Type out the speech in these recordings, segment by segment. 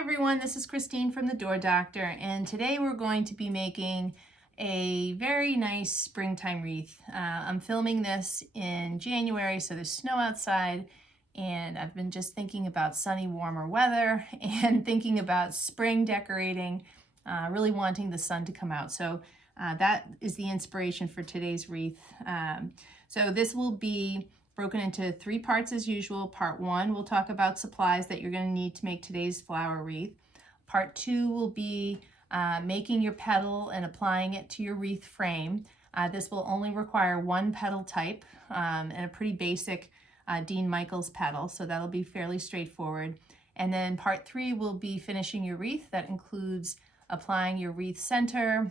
everyone, this is Christine from the Door Doctor, and today we're going to be making a very nice springtime wreath. I'm filming this in January, so there's snow outside, and I've been just thinking about sunny, warmer weather and thinking about spring decorating, really wanting the sun to come out. So that is the inspiration for today's wreath. So this will be broken into 3 parts as usual. Part 1, we'll talk about supplies that you're going to need to make today's flower wreath. Part 2 will be making your petal and applying it to your wreath frame. This will only require 1 petal type and a pretty basic Dean Michaels petal, so that'll be fairly straightforward. And then part 3 will be finishing your wreath. That includes applying your wreath center,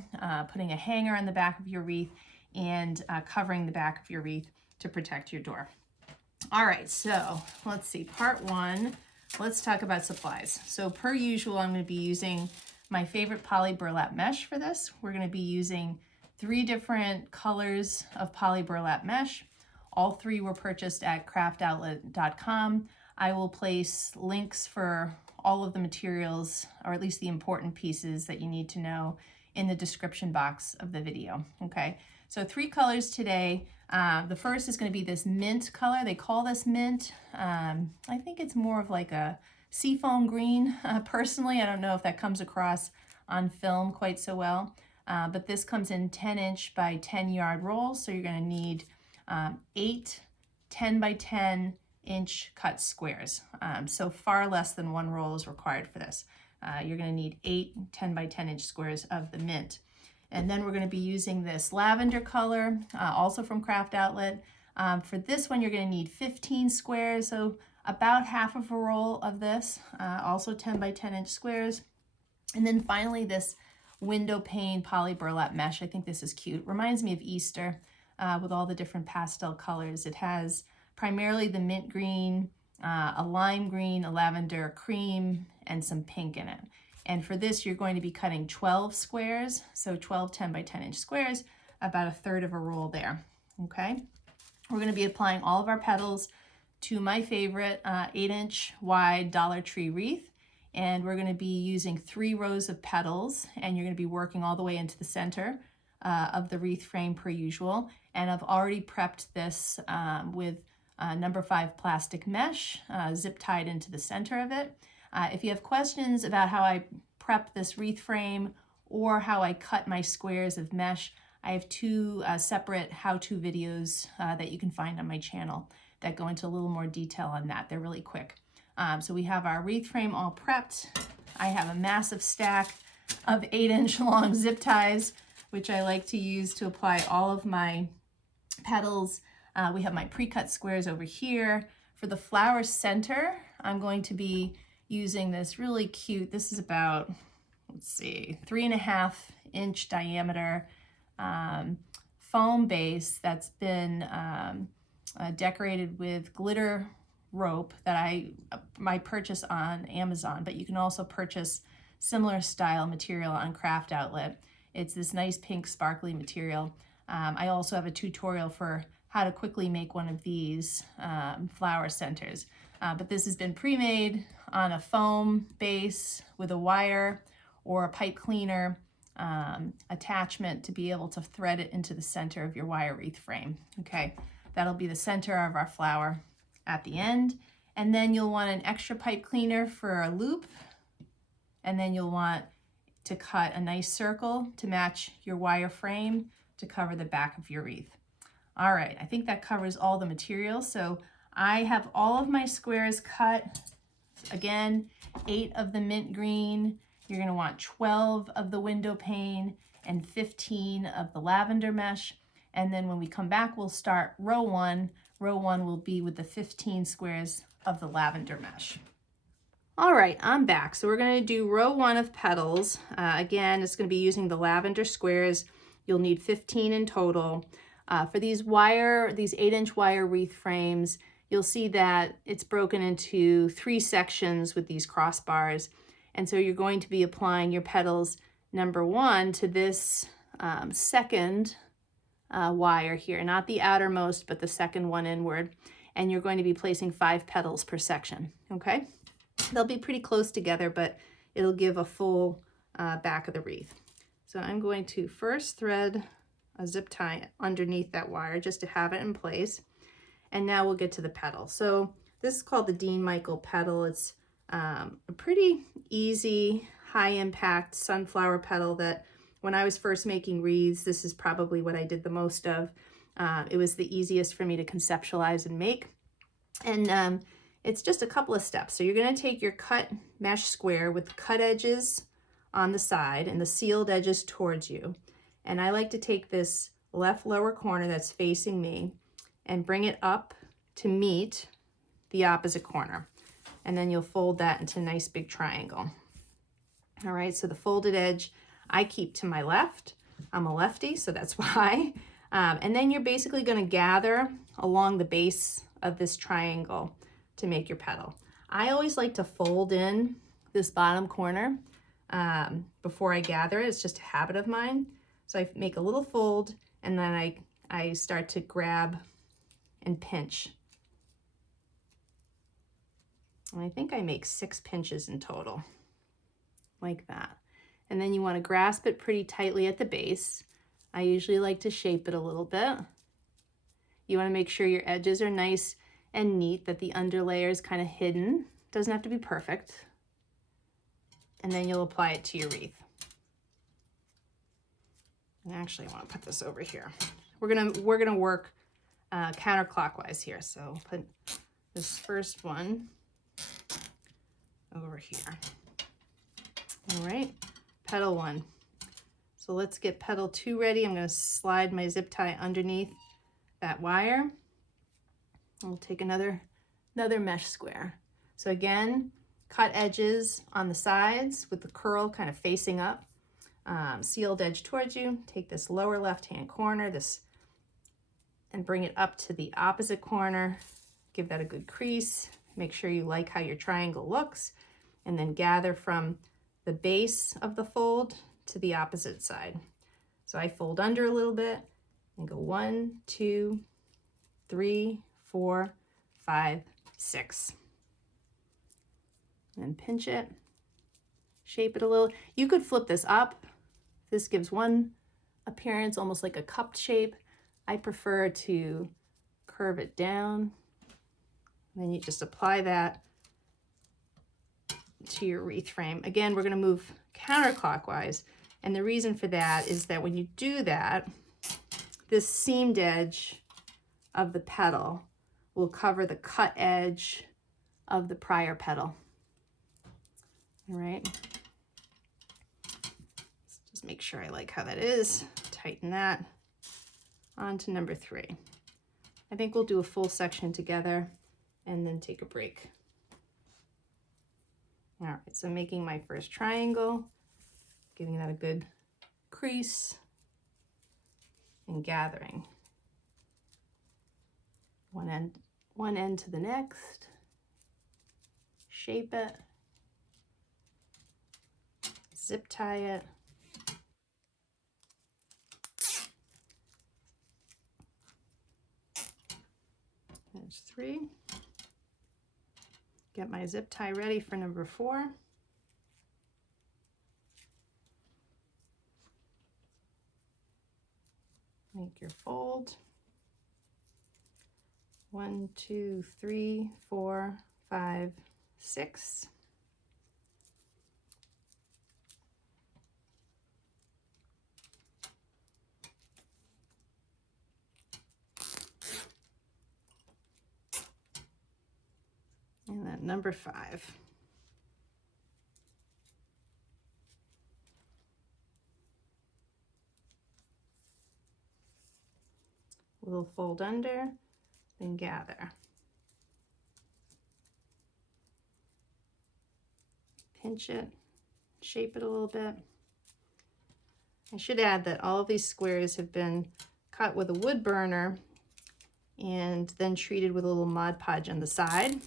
putting a hanger on the back of your wreath, and covering the back of your wreath to protect your door. All right, so let's see, part 1, let's talk about supplies. So per usual, I'm going to be using my favorite poly burlap mesh for this. We're going to be using 3 different colors of poly burlap mesh. All 3 were purchased at craftoutlet.com. I will place links for all of the materials, or at least the important pieces that you need to know, in the description box of the video, okay? So 3 colors today. The first is going to be this mint color. They call this mint. I think it's more of like a seafoam green. Personally, I don't know if that comes across on film quite so well, but this comes in 10-inch by 10-yard rolls. So you're going to need 8 10 by 10-inch cut squares. So far less than 1 roll is required for this. You're going to need 8 10 by 10-inch squares of the mint. And then we're going to be using this lavender color, also from Craft Outlet. For this one, you're going to need 15 squares, so about half of a roll of this, also 10 by 10-inch squares. And then finally, this window pane poly burlap mesh. I think this is cute. Reminds me of Easter with all the different pastel colors. It has primarily the mint green, a lime green, a lavender cream, and some pink in it. And for this, you're going to be cutting 12 squares, so 12 10 by 10-inch squares, about a third of a roll there, okay? We're going to be applying all of our petals to my favorite 8-inch wide Dollar Tree wreath, and we're going to be using 3 rows of petals, and you're going to be working all the way into the center of the wreath frame per usual. And I've already prepped this with number 5 plastic mesh, zip tied into the center of it. If you have questions about how I prep this wreath frame or how I cut my squares of mesh, I have 2 separate how-to videos that you can find on my channel that go into a little more detail on that. They're really quick. So we have our wreath frame all prepped. I have a massive stack of 8-inch long zip ties, which I like to use to apply all of my petals. We have my pre-cut squares over here. For the flower center, I'm going to be using this really cute, this is about, let's see, 3.5-inch diameter foam base that's been decorated with glitter rope that I purchase on Amazon, but you can also purchase similar style material on Craft Outlet. It's this nice pink sparkly material. I also have a tutorial for how to quickly make one of these flower centers. But this has been pre-made on a foam base with a wire or a pipe cleaner attachment to be able to thread it into the center of your wire wreath frame. Okay, that'll be the center of our flower at the end. And then you'll want an extra pipe cleaner for a loop. And then you'll want to cut a nice circle to match your wire frame to cover the back of your wreath. All right, I think that covers all the materials. So I have all of my squares cut. Again, 8 of the mint green. You're going to want 12 of the window pane and 15 of the lavender mesh. And then when we come back, we'll start row 1. Row 1 will be with the 15 squares of the lavender mesh. All right, I'm back. So we're going to do row 1 of petals. Again, it's going to be using the lavender squares. You'll need 15 in total. For these 8-inch wire wreath frames, you'll see that it's broken into 3 sections with these crossbars. And so you're going to be applying your petals, number 1, to this second wire here, not the outermost, but the second one inward. And you're going to be placing 5 petals per section, okay? They'll be pretty close together, but it'll give a full back of the wreath. So I'm going to first thread a zip tie underneath that wire just to have it in place. And now we'll get to the petal. So this is called the Dean Michael petal. It's a pretty easy, high impact sunflower petal that when I was first making wreaths, this is probably what I did the most of. It was the easiest for me to conceptualize and make. And it's just a couple of steps. So you're going to take your cut mesh square with the cut edges on the side and the sealed edges towards you. And I like to take this left lower corner that's facing me and bring it up to meet the opposite corner. And then you'll fold that into a nice big triangle. All right, so the folded edge I keep to my left. I'm a lefty, so that's why. And then you're basically going to gather along the base of this triangle to make your petal. I always like to fold in this bottom corner before I gather it. It's just a habit of mine. So I make a little fold and then I start to grab and pinch. And I think I make 6 pinches in total, like that. And then you want to grasp it pretty tightly at the base. I usually like to shape it a little bit. You want to make sure your edges are nice and neat, that the underlayer is kind of hidden. Doesn't have to be perfect. And then you'll apply it to your wreath. And actually, I want to put this over here. We're gonna work counterclockwise here. So put this first one over here. All right, petal 1. So let's get petal 2 ready. I'm going to slide my zip tie underneath that wire. We'll take another mesh square. So again, cut edges on the sides with the curl kind of facing up. Sealed edge towards you. Take this lower left-hand corner, and bring it up to the opposite corner. Give that a good crease. Make sure you like how your triangle looks, and then gather from the base of the fold to the opposite side. So I fold under a little bit and go 1, 2, 3, 4, 5, 6. And pinch it, shape it a little. You could flip this up. This gives one appearance, almost like a cupped shape. I prefer to curve it down. And then you just apply that to your wreath frame. Again, we're going to move counterclockwise. And the reason for that is that when you do that, this seamed edge of the petal will cover the cut edge of the prior petal. All right. Let's just make sure I like how that is. Tighten that. On to number 3. I think we'll do a full section together and then take a break. All right, so making my first triangle, giving that a good crease, and gathering one end to the next, shape it, zip tie it, there's 3. Get my zip tie ready for number 4. Make your fold. 1, 2, 3, 4, 5, 6. And then number 5. We'll fold under, then gather. Pinch it, shape it a little bit. I should add that all of these squares have been cut with a wood burner and then treated with a little Mod Podge on the side.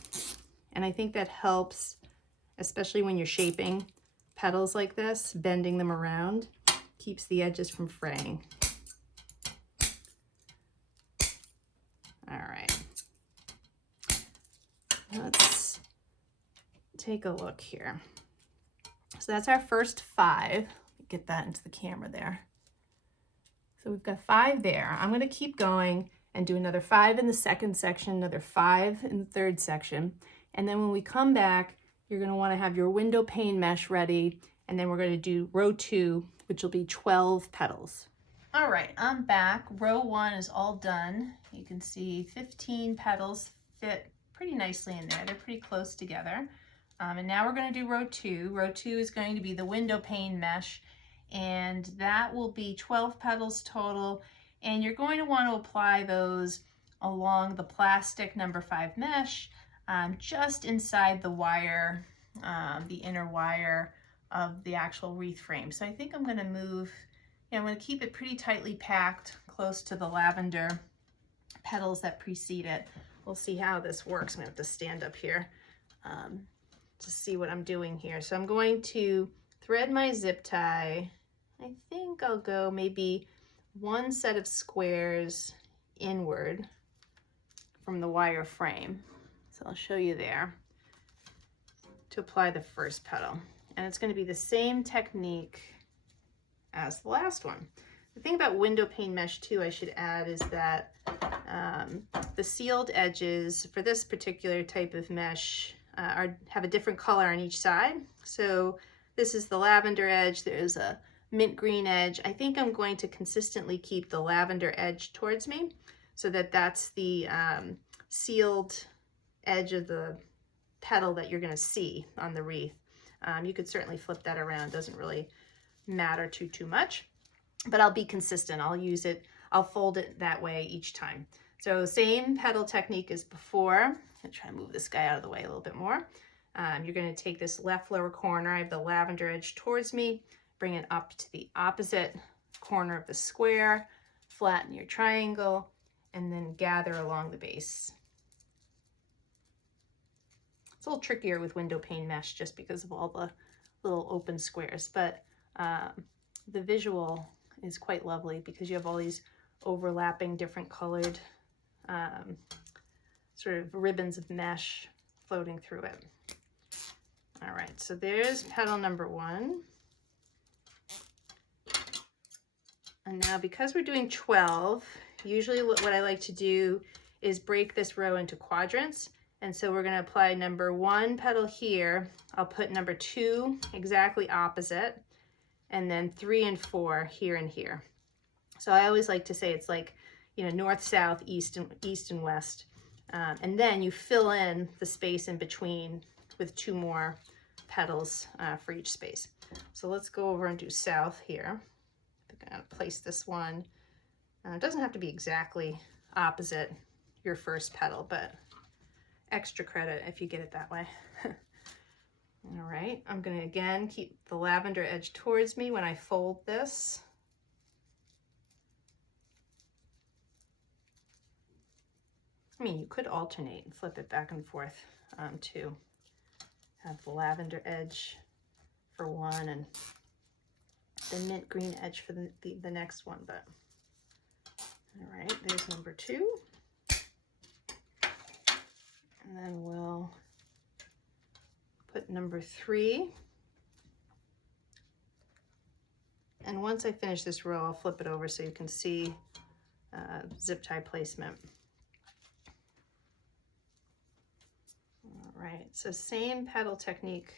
And I think that helps, especially when you're shaping petals like this, bending them around, keeps the edges from fraying. All right, let's take a look here. So that's our first 5. Get that into the camera there. So we've got 5 there. I'm going to keep going and do another 5 in the second section, another 5 in the third section. And then when we come back, you're going to want to have your window pane mesh ready. And then we're going to do row 2, which will be 12 petals. All right, I'm back. Row 1 is all done. You can see 15 petals fit pretty nicely in there. They're pretty close together. And now we're going to do row 2. Row 2 is going to be the window pane mesh, and that will be 12 petals total. And you're going to want to apply those along the plastic number 5 mesh, just inside the wire, the inner wire of the actual wreath frame. So I think I'm going to move, I'm going to keep it pretty tightly packed close to the lavender petals that precede it. We'll see how this works. I'm going to have to stand up here to see what I'm doing here. So I'm going to thread my zip tie. I think I'll go maybe 1 set of squares inward from the wire frame. So I'll show you there to apply the first petal. And it's going to be the same technique as the last one. The thing about window pane mesh too, I should add, is that the sealed edges for this particular type of mesh have a different color on each side. So this is the lavender edge, there's a mint green edge. I think I'm going to consistently keep the lavender edge towards me so that that's the sealed edge of the petal that you're going to see on the wreath. You could certainly flip that around, doesn't really matter too much, but I'll be consistent. I'll use it, I'll fold it that way each time. So same petal technique as before. I'm gonna try to move this guy out of the way a little bit more. You're going to take this left lower corner, I have the lavender edge towards me, bring it up to the opposite corner of the square, flatten your triangle, and then gather along the base. It's a little trickier with window pane mesh just because of all the little open squares, but the visual is quite lovely because you have all these overlapping different colored sort of ribbons of mesh floating through it. All right, so there's petal number 1. And now because we're doing 12, usually what I like to do is break this row into quadrants. And so we're going to apply number 1 petal here. I'll put number 2 exactly opposite, and then 3 and 4 here and here. So I always like to say it's like, north, south, east and west. And then you fill in the space in between with 2 more petals for each space. So let's go over and do south here. I'm going to place this one. It doesn't have to be exactly opposite your first petal, but extra credit if you get it that way. All right, I'm going to again keep the lavender edge towards me when I fold this. I mean, you could alternate and flip it back and forth too. Have the lavender edge for one and the mint green edge for the next one, but all right, there's number 2. And then we'll put number 3. And once I finish this row, I'll flip it over so you can see zip tie placement. All right, so same petal technique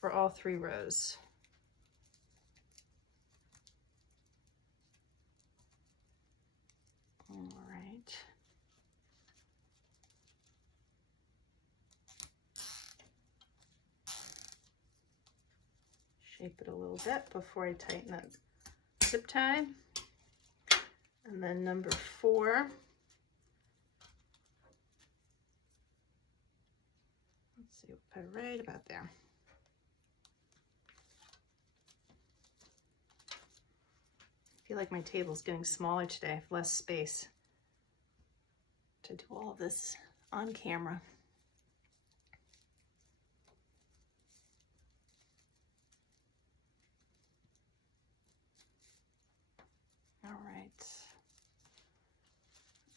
for all 3 rows. All right. Shape it a little bit before I tighten that zip tie. And then number 4. Let's see, we'll put it right about there. I feel like my table's getting smaller today. I have less space to do all of this on camera. All right,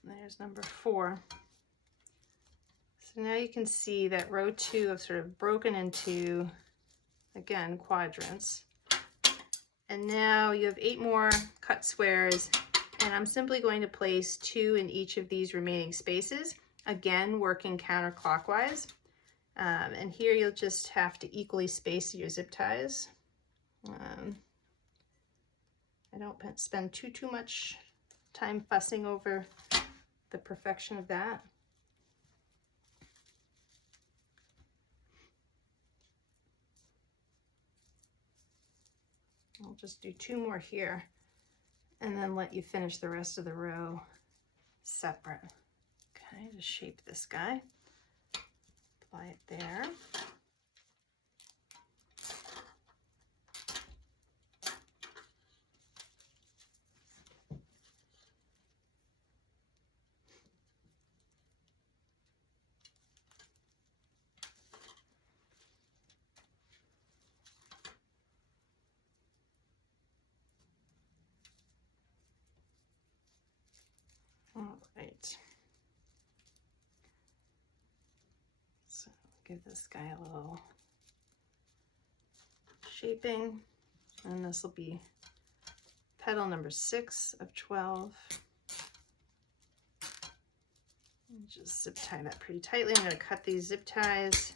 there's number 4. So now you can see that row 2 I've sort of broken into again, quadrants. And now you have 8 more cut squares, and I'm simply going to place 2 in each of these remaining spaces, again working counterclockwise. And here you'll just have to equally space your zip ties. I don't spend too much time fussing over the perfection of that. I'll just do 2 more here and then let you finish the rest of the row separate. Okay, just shape this guy, apply it there. All right. So give this guy a little shaping, and this will be petal number 6 of 12. Just zip tie that pretty tightly. I'm going to cut these zip ties.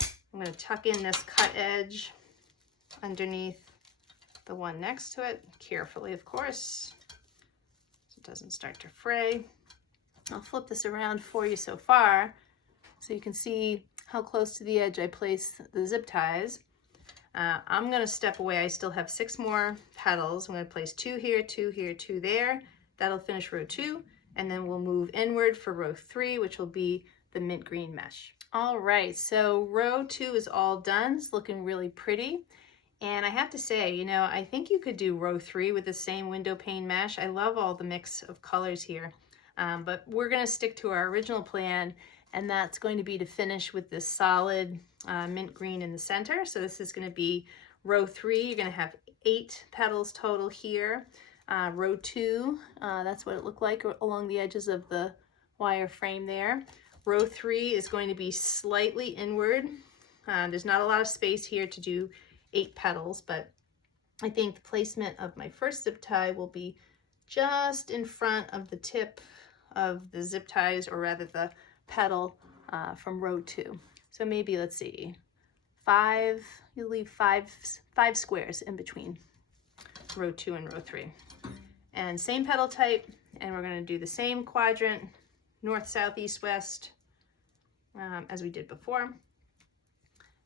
I'm going to tuck in this cut edge underneath the one next to it, carefully, of course, so it doesn't start to fray. I'll flip this around for you so far so you can see how close to the edge I place the zip ties. I'm going to step away. I still have 6 more petals. I'm going to place 2 here, 2 here, 2 there. That'll finish row 2, and then we'll move inward for row 3, which will be the mint green mesh. All right, so row 2 is all done. It's looking really pretty. And I have to say, you know, I think you could do row 3 with the same window pane mesh. I love all the mix of colors here, but we're going to stick to our original plan, and that's going to be to finish with this solid mint green in the center. So this is going to be row 3. You're going to have 8 petals total here. Row 2, that's what it looked like along the edges of the wire frame there. Row 3 is going to be slightly inward. There's not a lot of space here to do 8 petals, but I think the placement of my first zip tie will be just in front of the tip of the zip ties, or rather the petal from row 2. So maybe, let's see, 5, you'll leave 5 squares in between row 2 and row 3. And same petal type, and we're going to do the same quadrant, north, south, east, west, as we did before.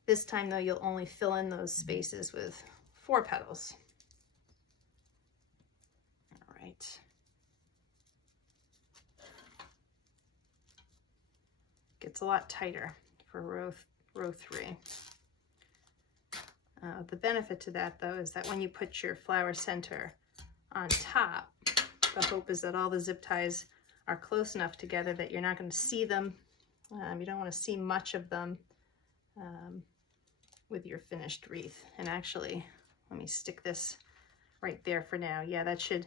This time though, you'll only fill in those spaces with 4 petals. All right. Gets a lot tighter for row 3. The benefit to that though is that when you put your flower center on top, the hope is that all the zip ties are close enough together that you're not going to see them. You don't want to see much of them with your finished wreath. And actually, let me stick this right there for now. Yeah, that should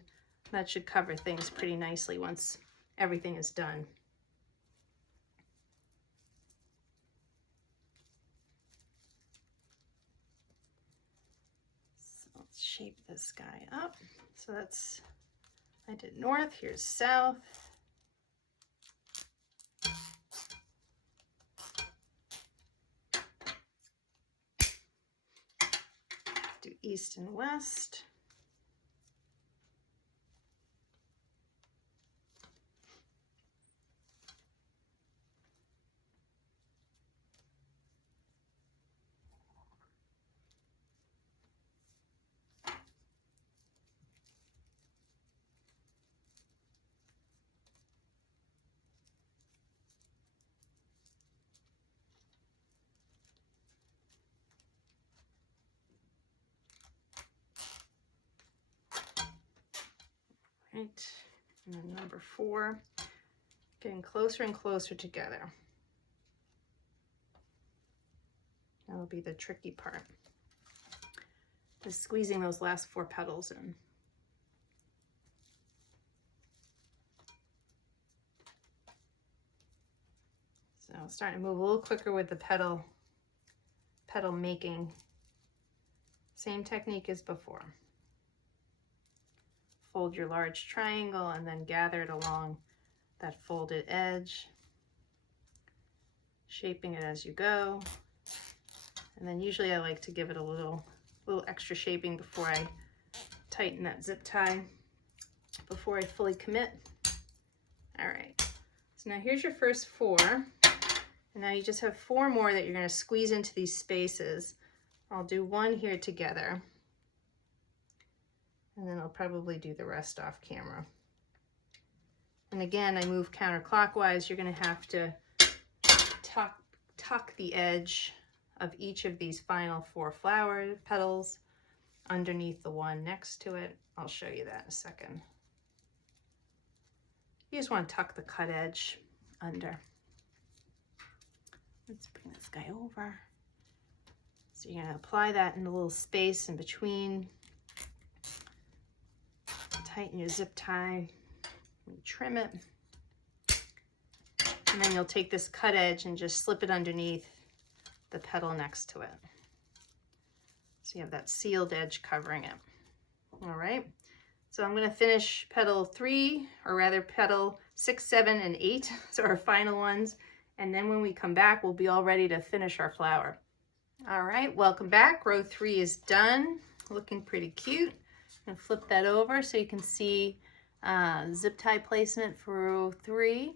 cover things pretty nicely once everything is done. So let's shape this guy up. So that's, I did north, here's south. Do east and west. Right, and then number 4, getting closer and closer together. That'll be the tricky part, just squeezing those last 4 petals in. So starting to move a little quicker with the petal making Same technique as before. Fold your large triangle and then gather it along that folded edge, shaping it as you go. And then usually I like to give it a little extra shaping before I tighten that zip tie, before I fully commit. All right, so now here's your first 4. And now you just have 4 more that you're going to squeeze into these spaces. I'll do 1 here together, and then I'll probably do the rest off camera. And again, I move counterclockwise. You're going to have to tuck the edge of each of these final 4 flower petals underneath the one next to it. I'll show you that in a second. You just want to tuck the cut edge under. Let's bring this guy over. So you're going to apply that in the little space in between. Tighten your zip tie, and trim it. And then you'll take this cut edge and just slip it underneath the petal next to it. So you have that sealed edge covering it. All right. So I'm going to finish petal 3, or rather petal 6, 7, and 8. So our final ones. And then when we come back, we'll be all ready to finish our flower. All right, welcome back. Row 3 is done. Looking pretty cute. I'm going to flip that over so you can see zip tie placement for row 3.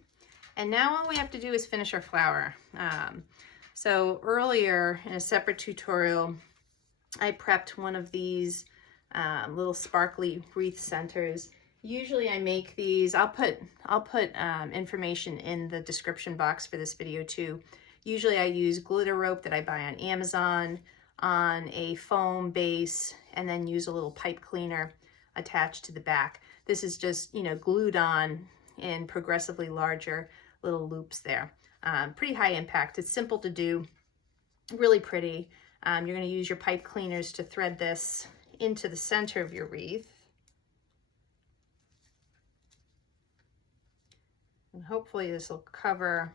And now all we have to do is finish our flower. So earlier in a separate tutorial, I prepped one of these little sparkly wreath centers. Usually I make these, I'll put information in the description box for this video too. Usually I use glitter rope that I buy on Amazon on a foam base, and then use a little pipe cleaner attached to the back. This is just, you know, glued on in progressively larger little loops there. Pretty high impact. It's simple to do, really pretty. You're going to use your pipe cleaners to thread this into the center of your wreath. And hopefully this will cover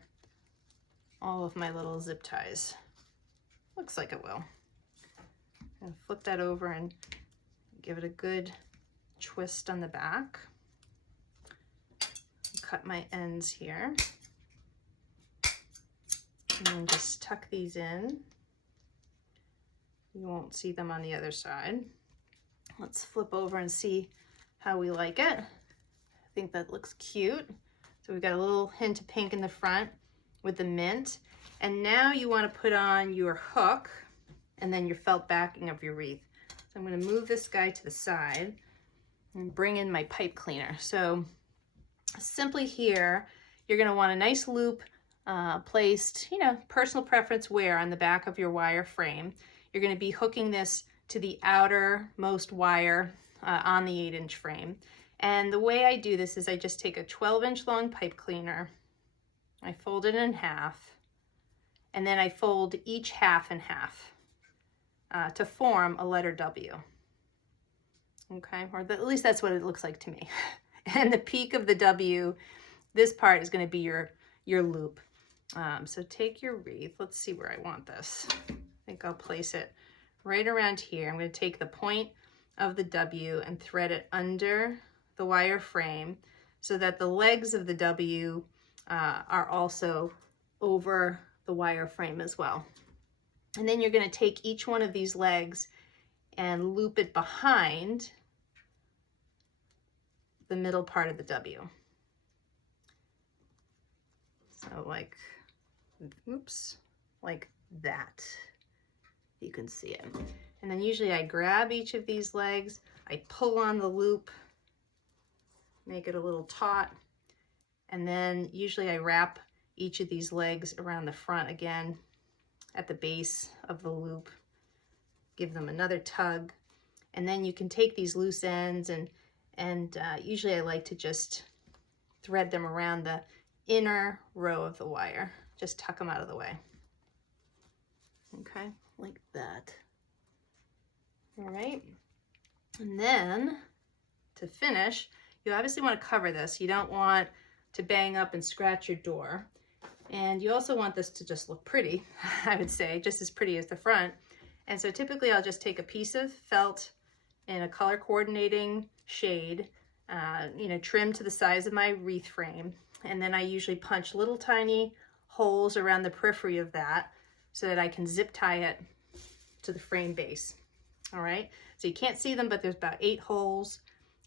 all of my little zip ties. Looks like it will. I'm going to flip that over and give it a good twist on the back. Cut my ends here. And then just tuck these in. You won't see them on the other side. Let's flip over and see how we like it. I think that looks cute. So we've got a little hint of pink in the front with the mint. And now you want to put on your hook and then your felt backing of your wreath. So I'm going to move this guy to the side and bring in my pipe cleaner. So simply here, you're going to want a nice loop placed, you know, personal preference where on the back of your wire frame. You're going to be hooking this to the outermost wire on the 8-inch frame. And the way I do this is I just take a 12-inch long pipe cleaner, I fold it in half, and then I fold each half in half to form a letter W. Okay, or at least that's what it looks like to me. And the peak of the W, this part is going to be your loop. So take your wreath. Let's see where I want this. I think I'll place it right around here. I'm going to take the point of the W and thread it under the wire frame so that the legs of the W are also over the wire frame as well. And then you're going to take each one of these legs and loop it behind the middle part of the W. So like, oops, like that. You can see it. And then usually I grab each of these legs, I pull on the loop, make it a little taut, and then usually I wrap each of these legs around the front again at the base of the loop, give them another tug, and then you can take these loose ends and usually I like to just thread them around the inner row of the wire. Just tuck them out of the way. Okay, like that. All right, and then to finish, you obviously want to cover this. You don't want to bang up and scratch your door. And you also want this to just look pretty, I would say, just as pretty as the front. And so typically I'll just take a piece of felt in a color coordinating shade, you know, trimmed to the size of my wreath frame. And then I usually punch little tiny holes around the periphery of that so that I can zip tie it to the frame base. All right, so you can't see them, but there's about 8 holes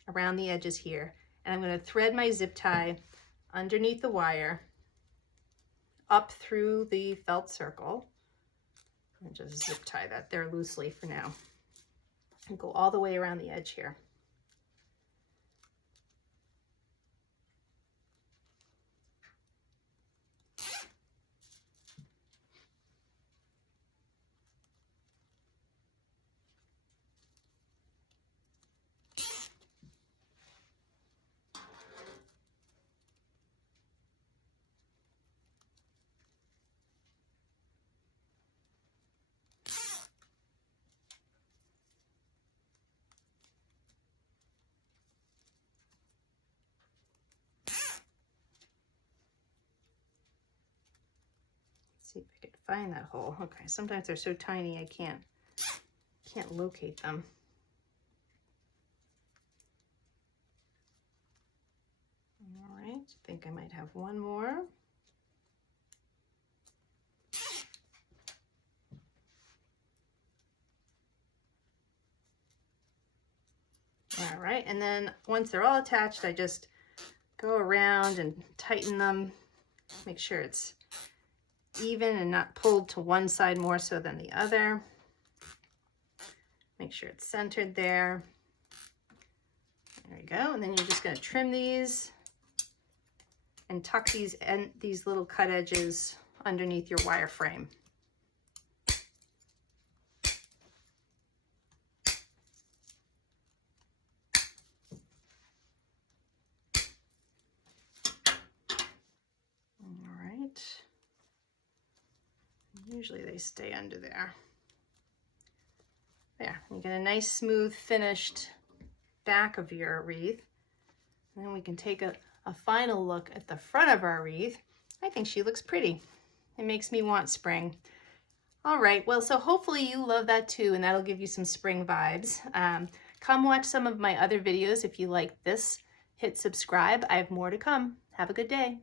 around the edges here. And I'm going to thread my zip tie underneath the wire up through the felt circle and just zip tie that there loosely for now and go all the way around the edge here. See if I could find that hole. Okay, sometimes they're so tiny I can't locate them. All right, I think I might have one more. All right, and then once they're all attached, I just go around and tighten them, make sure it's even and not pulled to one side more so than the other. Make sure it's centered there. There we go. And then you're just going to trim these and tuck these little cut edges underneath your wire frame. All right. Usually they stay under there. There, you get a nice smooth finished back of your wreath. And then we can take a final look at the front of our wreath. I think she looks pretty. It makes me want spring. All right, well, so hopefully you love that too, and that'll give you some spring vibes. Come watch some of my other videos if you like this. Hit subscribe. I have more to come. Have a good day.